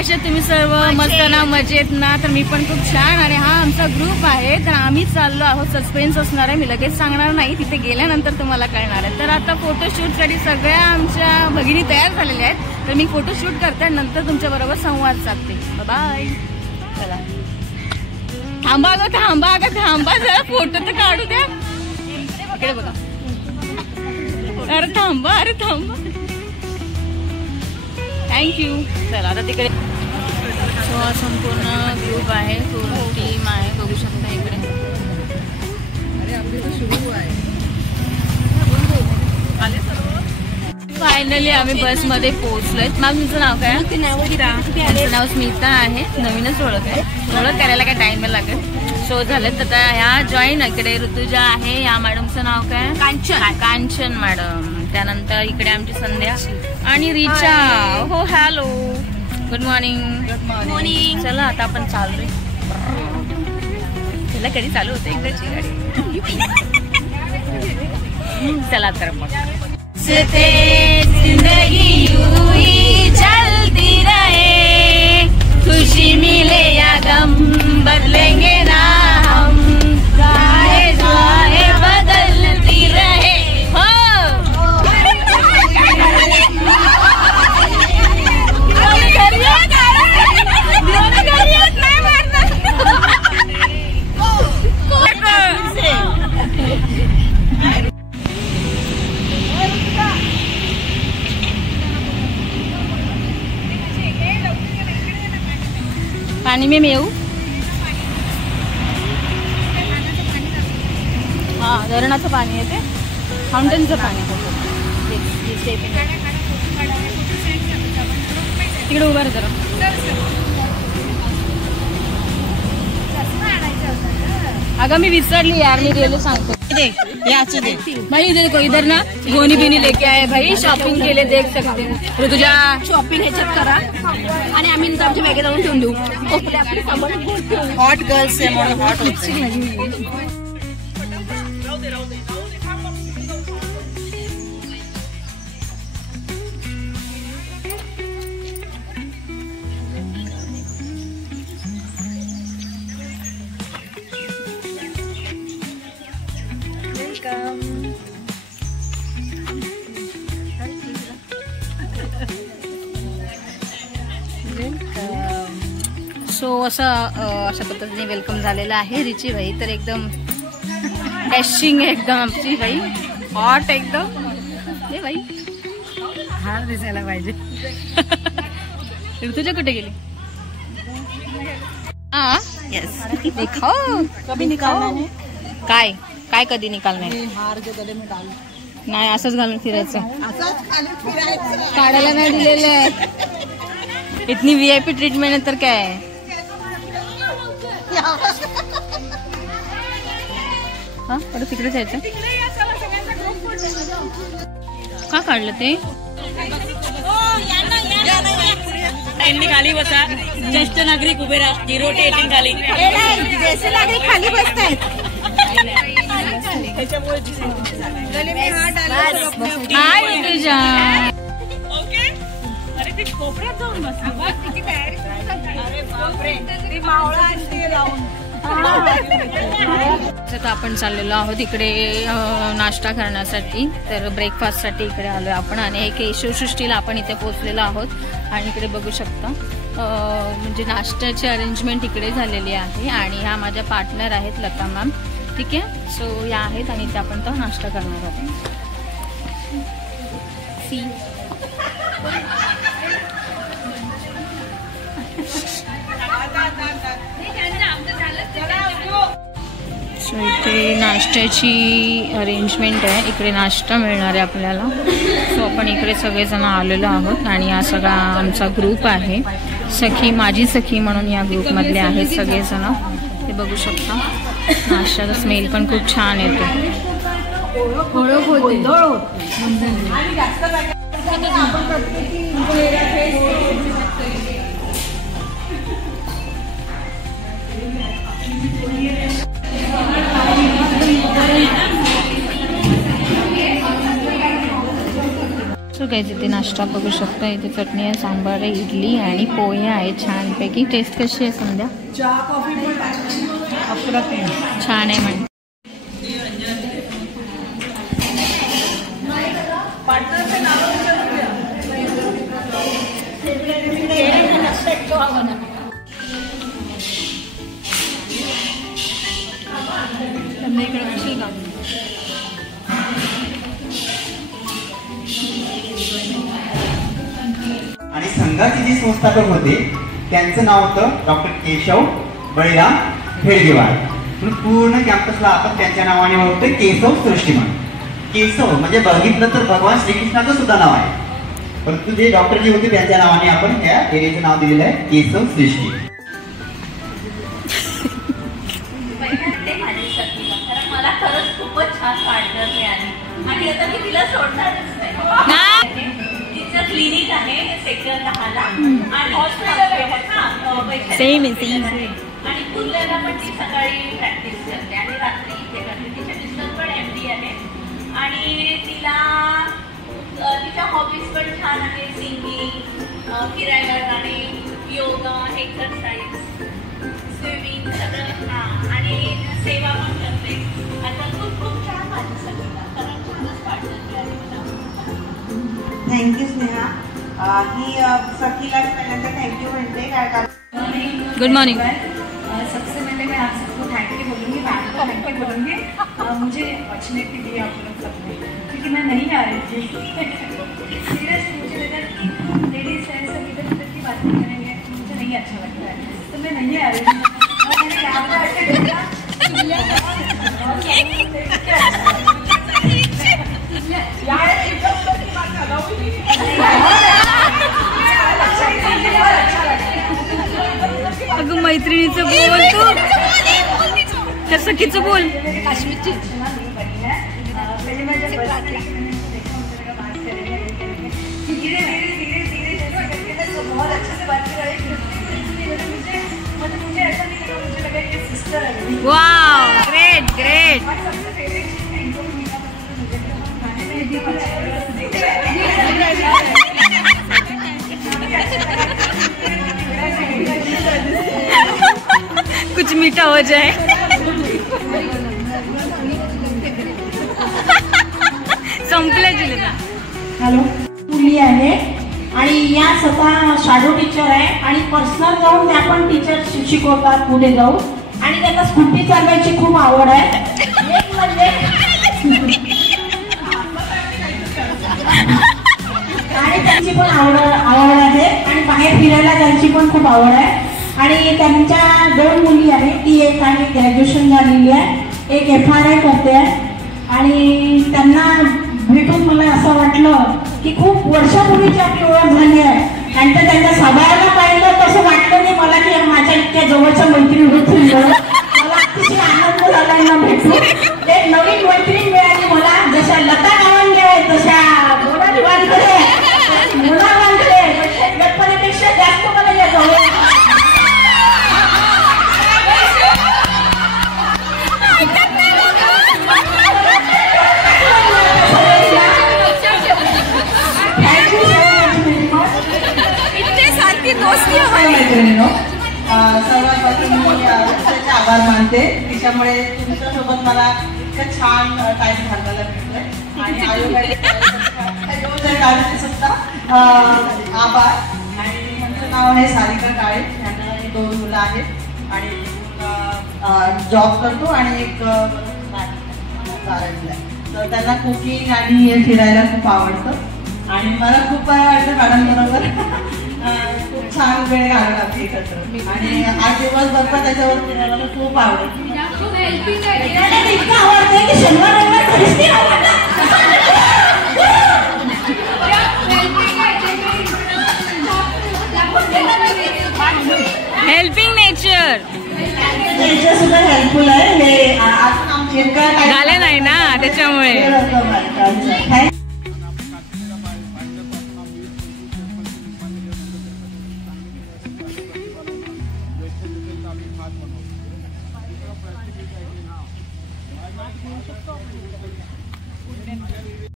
कसे तुम्ही सर्व? मस्त ना, मजेत ना? तर मी पण खूप छान. आणि हा आमचा ग्रुप आहे. तर आम्ही चाललो आहोत. सस्पेन्स असणार आहे, मी लगेच सांगणार नाही, तिथे गेल्यानंतर तुम्हाला कळणार आहे. तर आता फोटोशूटसाठी सगळ्या आमच्या भगिनी तयार झालेल्या आहेत. तर मी फोटोशूट करते, नंतर तुमच्या बरोबर संवाद साधते. बाय. चला. थांबा ग, थांबा ग, थांबा जरा, फोटो तर काढू द्या. इकडे बघा. अरे थांबा, अरे थांबा. थँक्यू. चला आता तिकडे संपूर्ण ग्रुप आहे, पूर्ण टीम आहे, बघू शकता इकडे. फायनली आम्ही बसमध्ये पोहोचलोय. मॅम तुमचं नाव काय? माझं नाव स्मिता आहे. नवीनच ओळख आहे, ओळख करायला काय टाइम लागेल. शो झाले तर ह्या जॉईन. इकडे ऋतुजा आहे. या मॅडमचं नाव काय? कांचन मॅडम. त्यानंतर इकडे आमची संध्या आणि रिचा. हो हॅलो, गुड मॉर्निंग. चला आता आपण चाललोय. त्याला कधी चालू होते एकदाची गाडी. चला तर मग. जिंदगी यूं ही चलती रहे, खुशी मिले या गम बदलेंगे ना हम, गाए गाए बदलती रहे. पाणी में येऊ. हा, धरणाचं पाणी आहे ते, फाउंटेनचं पाणी. तिकडे उभा राहा जरा. अगं मी विसरली यार, मी गेले सांगतो. भाई इधर देखो, इधर ना गोनी बिनी लेके आए भाई, शॉपिंग के लिए देख सकते हो. तुझ्या शॉपिंग ह्याच्यात करा आणि आम्ही आमच्या बॅगेत जाऊन ठेवून देऊ. हॉट गर्ल्स आहे म्हणून हॉट होती. सो अशा पद्धतीने वेलकम झालेलं आहे. रिची भाई तर एकदम डॅशिंग आहे, एकदम आमची भाई हॉट एकदम. हे भाई हार दिसायला पाहिजे. तुझ्या कुठे गेली? हा येस, दिखाओ कभी निकालना. काय काय कधी निकालणार? हार के गले में डाल. नाही, असंच घालून फिरायचं. काढायला नाही दिलेलं आहे. इतनी VIP ट्रीटमेंट आहे तर काय. हा परत तिकडे जायचं. का काढलं ते? टाइमनी खाली बसा. ज्येष्ठ नागरिक उभे राहा. 0-18 खाली. ज्येष्ठ नागरिक खाली बसतायत. अरे ते कोपऱ्यात जाऊन बस. आपण चाललेलो आहोत इकडे नाश्ता करण्यासाठी. तर ब्रेकफास्ट साठी इकडे आलोय आपण. आणि एक केशवसृष्टीला आपण इथे पोहोचलेलो आहोत. आणि इकडे बघू शकता म्हणजे नाश्त्याची अरेंजमेंट इकडे झालेली आहे. आणि ह्या माझ्या पार्टनर आहेत लता मॅम. ठीक आहे, सो या आहेत आणि इथे आपण तो नाश्ता करणार आहोत. सी सो इथे नाश्त्याची अरेंजमेंट आहे. इकडे नाश्ता मिळणार आहे आपल्याला. सो आपण इकडे सगळेजण आलेलो आहोत. आणि हा सगळा आमचा ग्रुप आहे. सखी माझी सखी म्हणून या ग्रुपमधले आहेत सगळेजण. ते बघू शकता. नाश्त्याचा स्मेल पण खूप छान येतो. सो गाईज इथे नाश्ता बघू शकता. इथे चटणी आहे, सांबार आहे, इडली आणि पोहे आहे छानपैकी. टेस्ट कशी आहे संध्या? छान आहे म्हण. आणि संघाचे जे संस्थापक होते त्यांचं नाव होतं डॉक्टर केशव बळीराम हेडगेवार. पूर्ण कॅम्पसला आपण त्यांच्या नावाने ओळखतोय, केशव सृष्टीमान. केशव म्हणजे बघितलं तर भगवान श्रीकृष्णाचं सुद्धा नाव आहे, परंतु जे डॉक्टर जे होते त्यांच्या नावाने आपण या एरियाचं नाव दिलेलं आहे केशव सृष्टी. मला खरंच खूपच छान पार्टनर मिळाली आणि आता मी तिला सोडणारच नाही. तिचं क्लिनिक आहे सेक्टर 10ला आणि हॉस्पिटल सेम आणि पुण्याला पण ती सकाळी प्रॅक्टिस करते आणि रात्री इथे करते. तिचे मिस्टर पण MD आहे आणि तिला तिच्या हॉबीज पण छान आहे, सिंगिंग, फिरायला जाणे, योगा, एक्सरसाइज, स्विमिंग सगळं. आणि सेवा पण करते. आता खूप खूप छान माझी सगळीला कारण छानच पार्टनर मिळाली मला. थँक्यू स्नेहा. ही सखीला पहिल्यांदा थँक्यू म्हणते कारण गुड मॉर्निंग. सबसे पहले मैं आप सबको थैंक यू बोलूँगी, मैम को थैंक यू बोलूँगी. मुझे अपॉर्चुनिटी दी आप लोग सबने, क्योंकि मैं नहीं आ रही थी. सीरियसली मुझे लगा कि लेडीज है सब इधर उधर की बातें करेंगे, मुझे नहीं अच्छा लगता है, तो मैं नहीं आ रही थी. और मैंने कैमरा ऐसे देखा अगं मैत्रिणीचं बोल तू, त्या सखीचं बोल. काश्मीरची पहले मैं जब बस में देखा मुझे लगा बात करेंगे धीरे धीरे जैसे करके ना तो बहुत अच्छे से बात कर रही मुझे ऐसा नहीं लगा, मुझे लगा कि सिस्टर है. Wow, great great. और सबसे फेवरेट चीज़ है इनको भी मिला मुझे खाने में भी कुछ मीठा हो जाए. संपलं जिल्हा. हॅलो, मुली आहे आणि या स्वतः शॅडो टीचर आहे आणि पर्सनल जाऊन त्या पण टीचर शिकवतात पुढे जाऊन आणि त्यांना स्कूटी चालवायची खूप आवड आहे. एक म्हणजे आणि त्यांची पण आवड आहे आणि बाहेर फिरायला त्यांची पण खूप आवड आहे. आणि त्यांच्या 2 मुली आहेत, ती एक आणि ग्रॅज्युएशन झालेली आहे, एक FRI करते आहे. आणि त्यांना भेटून मला असं वाटलं की खूप वर्षापूर्वीची आपली ओळख झाली आहे. नंतर त्यांच्या स्वभावाला पाहिलं तसं वाटलं नाही मला की माझ्या इतक्या जवळच्या मैत्रीण होतील. मला अतिशय आनंद झाला यांना भेटून. एक नवीन मैत्रीण मिळाली मला, जशा लता गावांकडे आहेत तशा मोनाली वानकडे गणपतीपेक्षा जास्त मला या जवळ. सर्वात मी आभार मानते. तिच्यामुळे तुमच्यासोबत मला इतकं छान टाइम घालवायला भेटतोय आणि आयोजकांचे सुद्धा आभार. आणि यांचं नाव आहे सारिका काळे. यांना 2 मुलं आहेत आणि जॉब करतो आणि एक बारावीला. तर त्यांना कुकिंग आणि फिरायला खूप आवडतं आणि मला खूप आवडतं मॅडमबरोबर. खूप छान वेळ घालवला एकत्र आणि आज दिवसभर पण त्याच्यावरती मला खूप आवडतं. इतकं आवडतं की शनिवार रविवार घरीच नाही आवडतं. हेल्पिंग नेचर सुद्धा हेल्पफुल आहे. हे अजून आमचे झालं नाही ना त्याच्यामुळे.